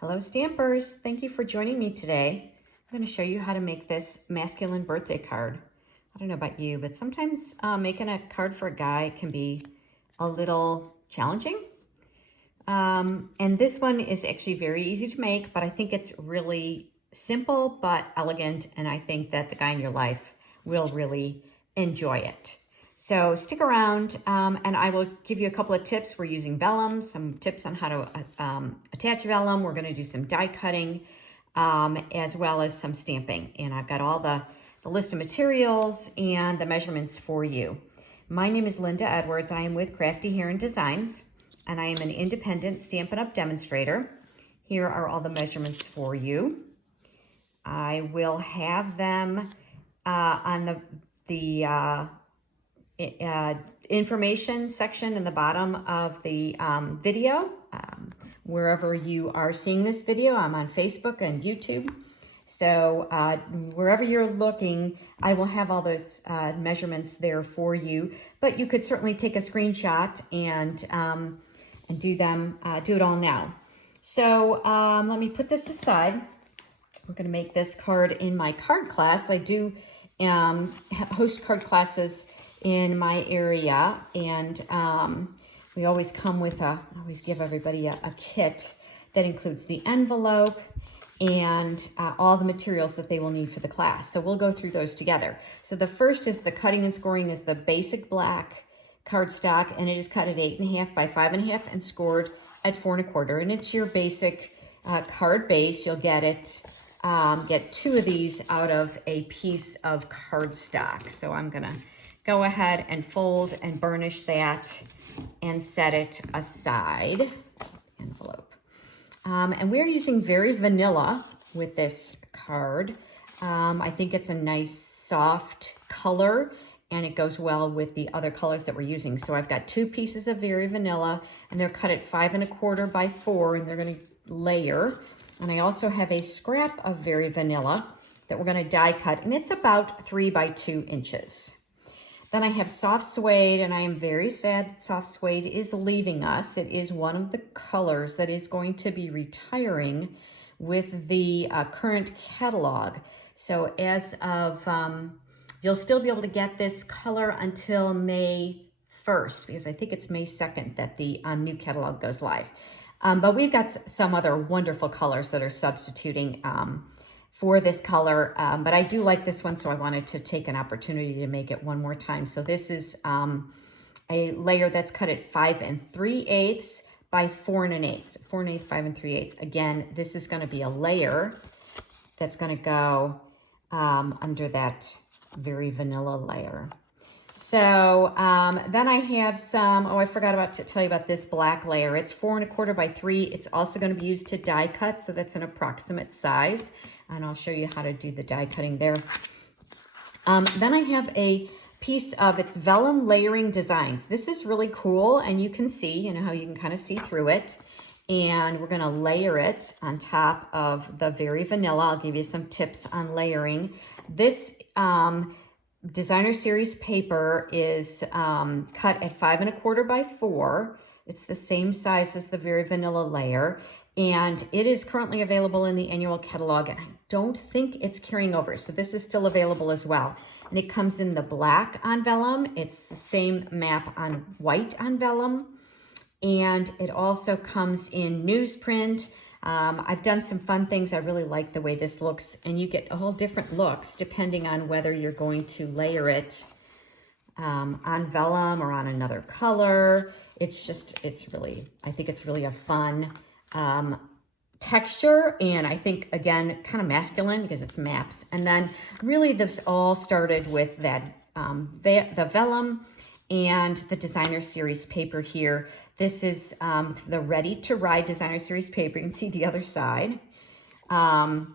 Hello Stampers, thank you for joining me today. I'm going to show you how to make this masculine birthday card. I don't know about you, but sometimes making a card for a guy can be a little challenging. And this one is actually very easy to make, but I think it's really simple but elegant, and I think that the guy in your life will really enjoy it. So stick around and I will give you a couple of tips. We're using vellum, some tips on how to attach vellum. We're going to do some die cutting as well as some stamping. And I've got all the list of materials and the measurements for you. My name is Linda Edwards. I am with Crafty Hair and Designs, and I am an independent Stampin' Up! Demonstrator. Here are all the measurements for you. I will have them on the information section in the bottom of the video. Wherever you are seeing this video, I'm on Facebook and YouTube. So wherever you're looking, I will have all those measurements there for you. But you could certainly take a screenshot and do it all now. So let me put this aside. We're going to make this card in my card class. I do host card classes in my area, and we always come with I always give everybody a kit that includes the envelope and all the materials that they will need for the class. So we'll go through those together. So the first is the cutting and scoring is the basic black cardstock, and it is cut at 8.5 by 5.5 and scored at 4 1/4. And it's your basic card base. You'll get it. Get 2 of these out of a piece of cardstock. So I'm gonna go ahead and fold and burnish that and set it aside. Envelope. And we're using Very Vanilla with this card. I think it's a nice soft color, and it goes well with the other colors that we're using. So I've got 2 pieces of Very Vanilla, and they're cut at 5 1/4 by 4, and they're gonna layer. And I also have a scrap of Very Vanilla that we're gonna die cut, and it's about 3 by 2 inches. Then I have soft suede, and I am very sad that soft suede is leaving us. It is one of the colors that is going to be retiring with the current catalog. So as of, you'll still be able to get this color until May 1st, because I think it's May 2nd that the new catalog goes live. But we've got some other wonderful colors that are substituting for this color, but I do like this one, so I wanted to take an opportunity to make it one more time. So this is a layer that's cut at 5 3/8 by 4 1/8. 4 1/8, 5 3/8. Again, this is going to be a layer that's going to go under that Very Vanilla layer. So then I have some, I forgot to tell you about this black layer. It's 4 1/4 by 3. It's also going to be used to die cut, so that's an approximate size. And I'll show you how to do the die cutting there. Then I have a piece of its Vellum layering designs. This is really cool, and you can see, how you can kind of see through it. And we're going to layer it on top of the Very Vanilla. I'll give you some tips on layering. This designer series paper is cut at 5 1/4 by 4. It's the same size as the Very Vanilla layer, and it is currently available in the annual catalog, and I don't think it's carrying over, so this is still available as well. And it comes in the black on vellum. It's the same map on white on vellum, and it also comes in newsprint. I've done some fun things. I really like the way this looks, and you get all different looks depending on whether you're going to layer it on vellum or on another color. I think it's really a fun texture, and I think, again, kind of masculine because it's maps. And then really this all started with that the vellum and the designer series paper here. This is the Ready to Ride designer series paper. You can see the other side. And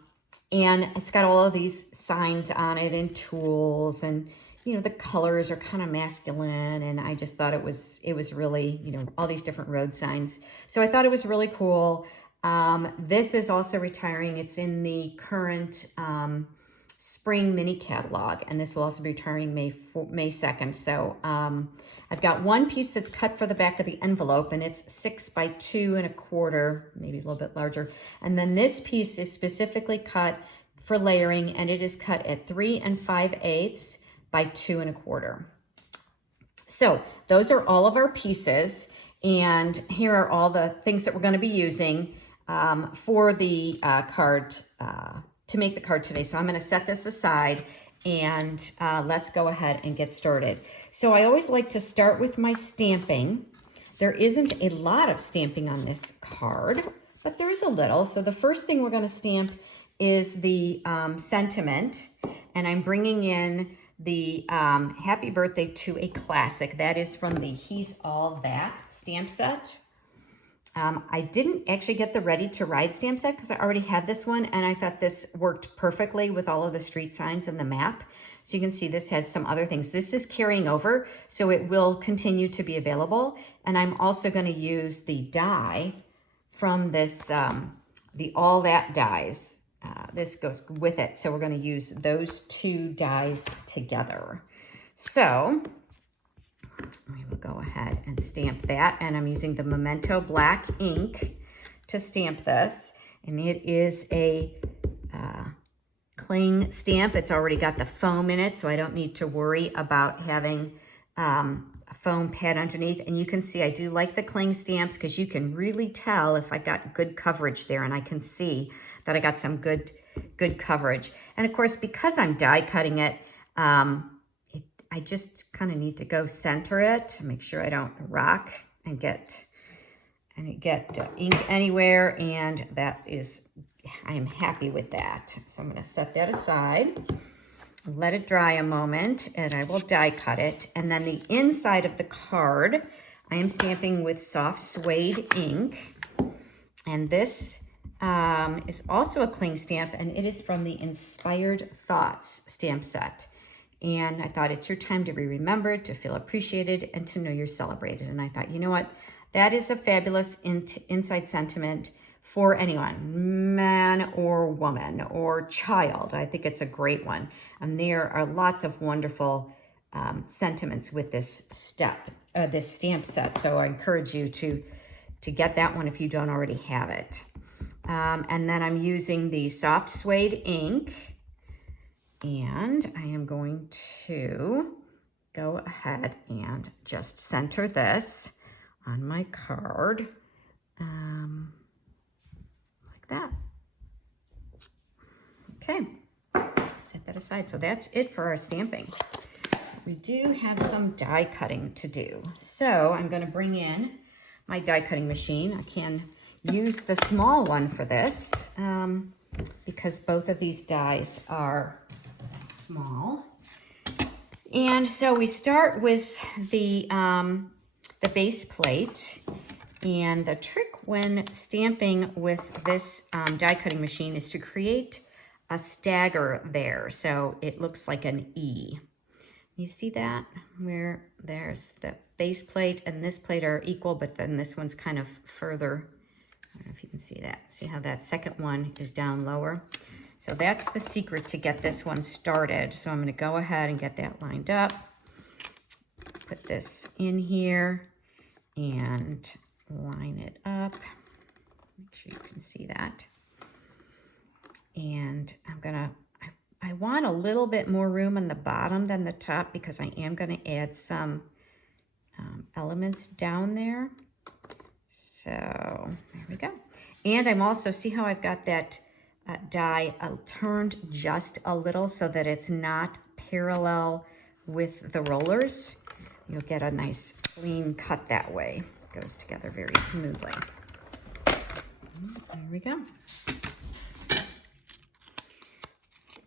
it's got all of these signs on it and tools, and the colors are kind of masculine, and I just thought it was really, all these different road signs. So I thought it was really cool. This is also retiring. It's in the current spring mini catalog, and this will also be retiring May 2nd. So I've got one piece that's cut for the back of the envelope, and it's 6 by 2 1/4, maybe a little bit larger. And then this piece is specifically cut for layering, and it is cut at 3 5/8 by 2 1/4. So those are all of our pieces, and here are all the things that we're going to be using for the card, to make the card today. So I'm going to set this aside, and let's go ahead and get started. So I always like to start with my stamping. There isn't a lot of stamping on this card, but there is a little. So the first thing we're going to stamp is the sentiment, and I'm bringing in the Happy Birthday to a Classic. That is from the He's All That stamp set. I didn't actually get the Ready to Ride stamp set because I already had this one, and I thought this worked perfectly with all of the street signs and the map. So you can see this has some other things. This is carrying over, so it will continue to be available. And I'm also going to use the die from this, the All That dies. This goes with it, so we're going to use those two dies together. So we will go ahead and stamp that, and I'm using the Memento black ink to stamp this, and it is a cling stamp. It's already got the foam in it, so I don't need to worry about having a foam pad underneath. And you can see I do like the cling stamps because you can really tell if I got good coverage there, and I can see that I got some good coverage. And of course, because I'm die cutting it, I just kind of need to go center it to make sure I don't rock and get ink anywhere, and that is, I am happy with that. So I'm going to set that aside, let it dry a moment, and I will die cut it. And then the inside of the card, I am stamping with soft suede ink, and this is also a cling stamp, and it is from the Inspired Thoughts stamp set. And I thought, it's your time to be remembered, to feel appreciated, and to know you're celebrated. And I thought, you know what? That is a fabulous inside sentiment for anyone, man or woman or child. I think it's a great one. And there are lots of wonderful sentiments with this stamp set. So I encourage you to get that one if you don't already have it. And then I'm using the soft suede ink, and I am going to go ahead and just center this on my card, like that. Okay, set that aside. So that's it for our stamping. We do have some die cutting to do. So I'm going to bring in my die cutting machine. I can use the small one for this because both of these dies are small. And so we start with the base plate, and the trick when stamping with this die cutting machine is to create a stagger there, so it looks like an E. You see that? Where there's the base plate and this plate are equal, but then this one's kind of further. I don't know if you can see that. See how that second one is down lower? So that's the secret to get this one started. So I'm going to go ahead and get that lined up. Put this in here and line it up. Make sure you can see that. And I want a little bit more room on the bottom than the top because I am going to add some elements down there. So there we go. And I'm also, see how I've got that die turned just a little so that it's not parallel with the rollers. You'll get a nice clean cut that way. It goes together very smoothly. There we go.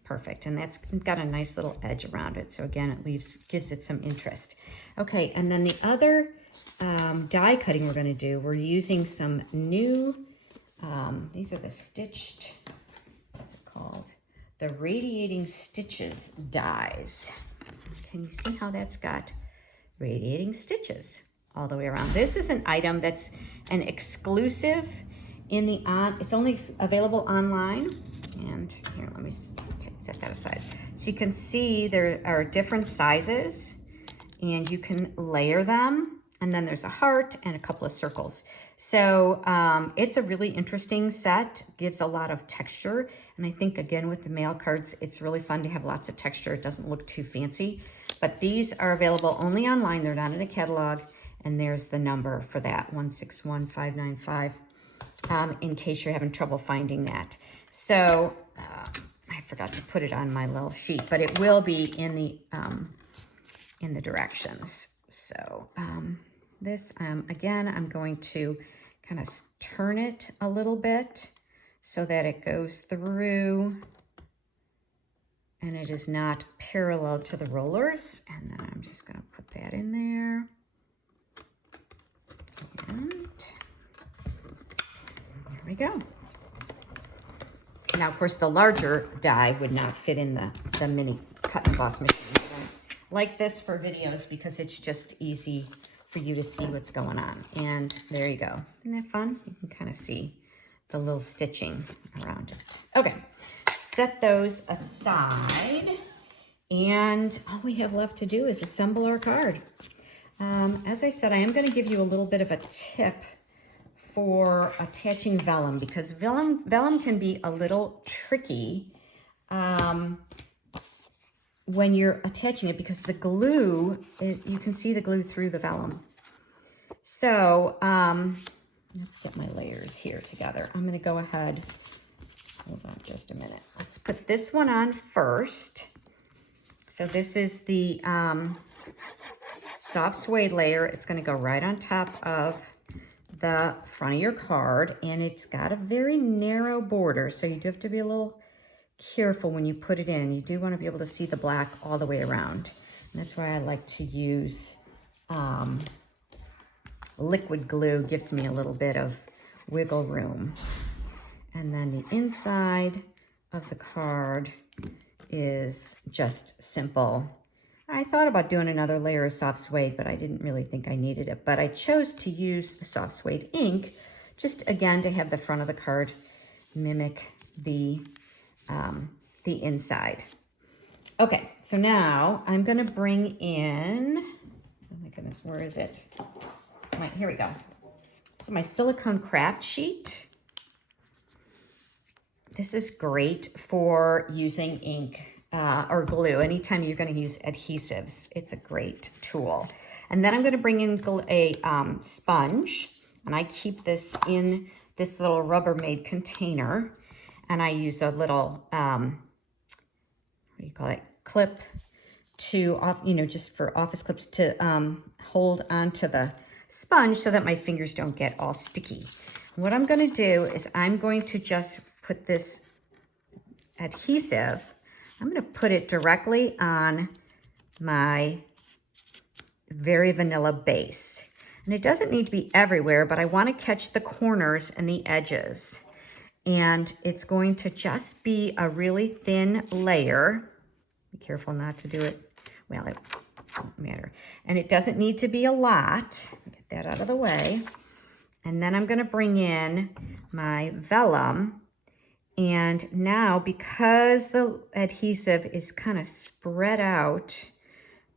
Perfect, and that's got a nice little edge around it. So again, it gives it some interest. Okay, and then the other die cutting we're going to do, we're using some new, these are the stitched, what's it called? The Radiating Stitches dies. Can you see how that's got radiating stitches all the way around? This is an item that's an exclusive in the it's only available online. And here, let me set that aside. So you can see there are different sizes. and you can layer them. And then there's a heart and a couple of circles. So it's a really interesting set, gives a lot of texture. And I think, again, with the mail cards, it's really fun to have lots of texture. It doesn't look too fancy. But these are available only online. They're not in a catalog. And there's the number for that, 161595, in case you're having trouble finding that. So I forgot to put it on my little sheet, but it will be in the directions. So this, again, I'm going to kind of turn it a little bit so that it goes through and it is not parallel to the rollers. And then I'm just going to put that in there. And there we go. Now, of course, the larger die would not fit in the mini cut and emboss machine. Like this for videos because it's just easy for you to see what's going on. And there you go. Isn't that fun? You can kind of see the little stitching around it. Okay, set those aside. And all we have left to do is assemble our card. As I said, I am going to give you a little bit of a tip for attaching vellum because vellum can be a little tricky when you're attaching it because the glue, you can see the glue through the vellum. So let's get my layers here together. I'm going to go ahead. Hold on just a minute. Let's put this one on first. So this is the soft suede layer. It's going to go right on top of the front of your card, and it's got a very narrow border, so you do have to be a little careful when you put it in. You do want to be able to see the black all the way around, and that's why I like to use liquid glue. Gives me a little bit of wiggle room. And then the inside of the card is just simple. I thought about doing another layer of soft suede, but I didn't really think I needed it. But I chose to use the soft suede ink, just again to have the front of the card mimic the inside. Okay, so now I'm going to bring in, oh my goodness, where is it? Right, here we go. So my silicone craft sheet. This is great for using ink or glue. Anytime you're going to use adhesives, it's a great tool. And then I'm going to bring in a sponge, and I keep this in this little Rubbermaid container, and I use a little, what do you call it, clip to, just for office clips to hold onto the sponge so that my fingers don't get all sticky. What I'm going to do is I'm going to just put this adhesive, I'm going to put it directly on my Very Vanilla base. And it doesn't need to be everywhere, but I want to catch the corners and the edges. And it's going to just be a really thin layer. Be careful not to do it. Well, it won't matter. And it doesn't need to be a lot. Get that out of the way. And then I'm going to bring in my vellum. And now, because the adhesive is kind of spread out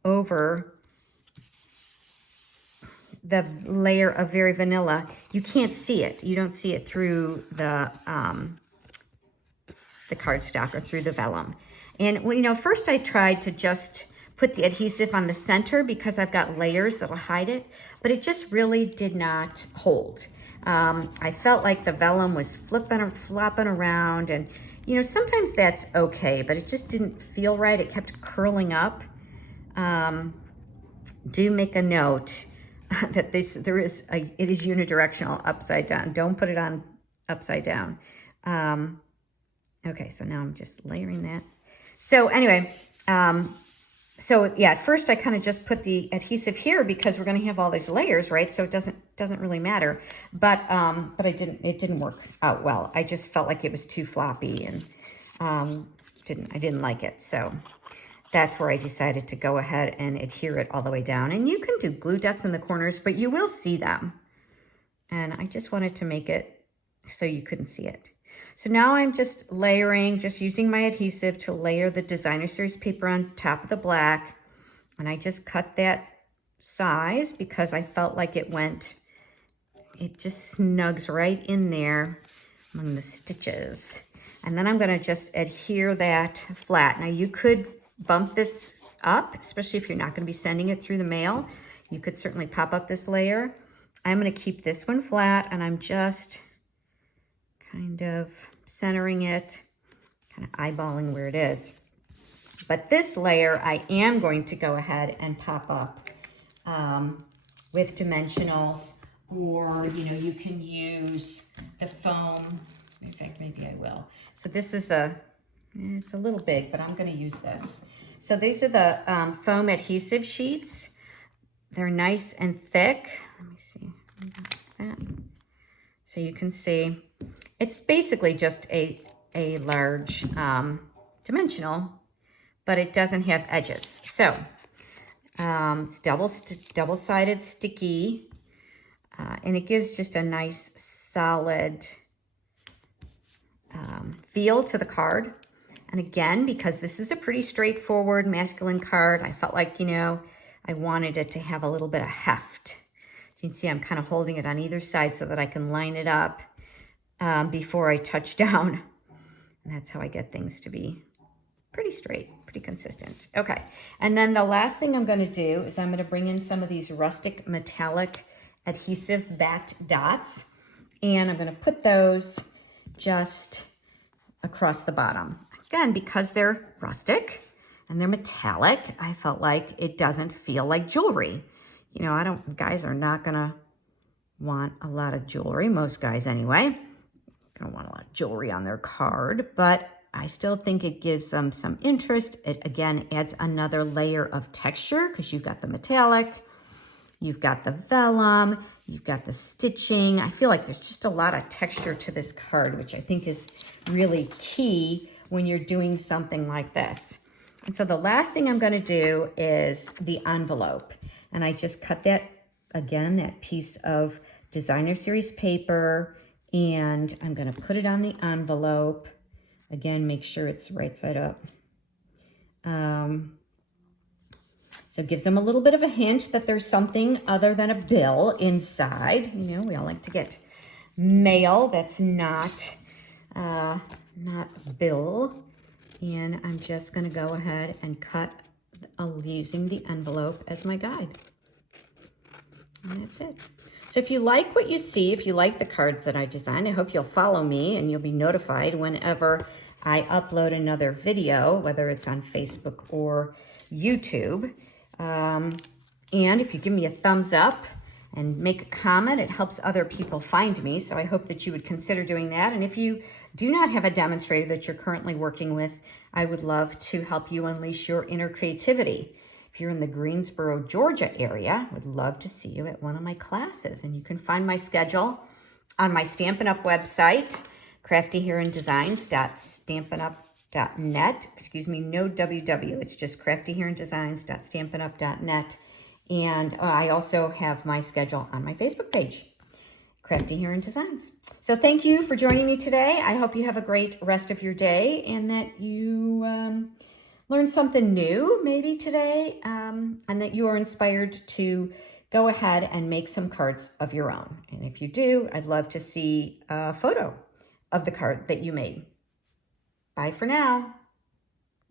over the layer of Very Vanilla, you can't see it. You don't see it through the cardstock or through the vellum. And, first I tried to just put the adhesive on the center because I've got layers that'll hide it, but it just really did not hold. I felt like the vellum was flopping around, and sometimes that's okay, but it just didn't feel right. It kept curling up. Do make a note that it is unidirectional upside down. Don't put it on upside down. Okay, so now I'm just layering that. So anyway, at first I kind of just put the adhesive here because we're going to have all these layers, right? So it doesn't really matter. But it didn't work out well. I just felt like it was too floppy and I didn't like it. So that's where I decided to go ahead and adhere it all the way down. And you can do glue dots in the corners, but you will see them. And I just wanted to make it so you couldn't see it. So now I'm just layering, just using my adhesive to layer the Designer Series paper on top of the black. And I just cut that size because I felt like it just snugs right in there among the stitches. And then I'm going to just adhere that flat. Now you could bump this up, especially if you're not going to be sending it through the mail. You could certainly pop up this layer. I'm going to keep this one flat, and I'm just kind of centering it, kind of eyeballing where it is. But this layer, I am going to go ahead and pop up with dimensionals, or, you know, you can use the foam. In fact, maybe I will. So this is it's a little big, but I'm going to use this. So these are the foam adhesive sheets. They're nice and thick. Let me see. That. So you can see it's basically just a large dimensional, but it doesn't have edges. So it's double-sided sticky, and it gives just a nice solid feel to the card. And again, because this is a pretty straightforward masculine card, I felt like, you know, I wanted it to have a little bit of heft. So you can see I'm kind of holding it on either side so that I can line it up before I touch down. And that's how I get things to be pretty straight, pretty consistent. Okay, and then the last thing I'm going to do is I'm going to bring in some of these Rustic metallic adhesive backed dots, and I'm going to put those just across the bottom. Again, because they're rustic and they're metallic, I felt like it doesn't feel like jewelry. You know, guys are not going to want a lot of jewelry, most guys anyway. Don't want a lot of jewelry on their card, but I still think it gives them some interest. It, again, adds another layer of texture because you've got the metallic, you've got the vellum, you've got the stitching. I feel like there's just a lot of texture to this card, which I think is really key when you're doing something like this. And so the last thing I'm going to do is the envelope. And I just cut that, again, that piece of designer series paper, and I'm going to put it on the envelope. Again, make sure it's right side up. So it gives them a little bit of a hint that there's something other than a bill inside. You know, we all like to get mail that's not bill. And I'm just going to go ahead and cut using the envelope as my guide. And that's it. So if you like what you see, if you like the cards that I designed, I hope you'll follow me and you'll be notified whenever I upload another video, whether it's on Facebook or YouTube. And if you give me a thumbs up and make a comment, it helps other people find me. So I hope that you would consider doing that. And if you do not have a demonstrator that you're currently working with, I would love to help you unleash your inner creativity. If you're in the Greensboro, Georgia area, I would love to see you at one of my classes. And you can find my schedule on my Stampin' Up website, craftyhairanddesigns.stampinup.net. Excuse me, no WW. It's just craftyhairanddesigns.stampinup.net. And I also have my schedule on my Facebook page, Crafty Hair and Designs. So thank you for joining me today. I hope you have a great rest of your day and that you learn something new maybe today, and that you are inspired to go ahead and make some cards of your own. And if you do, I'd love to see a photo of the card that you made. Bye for now.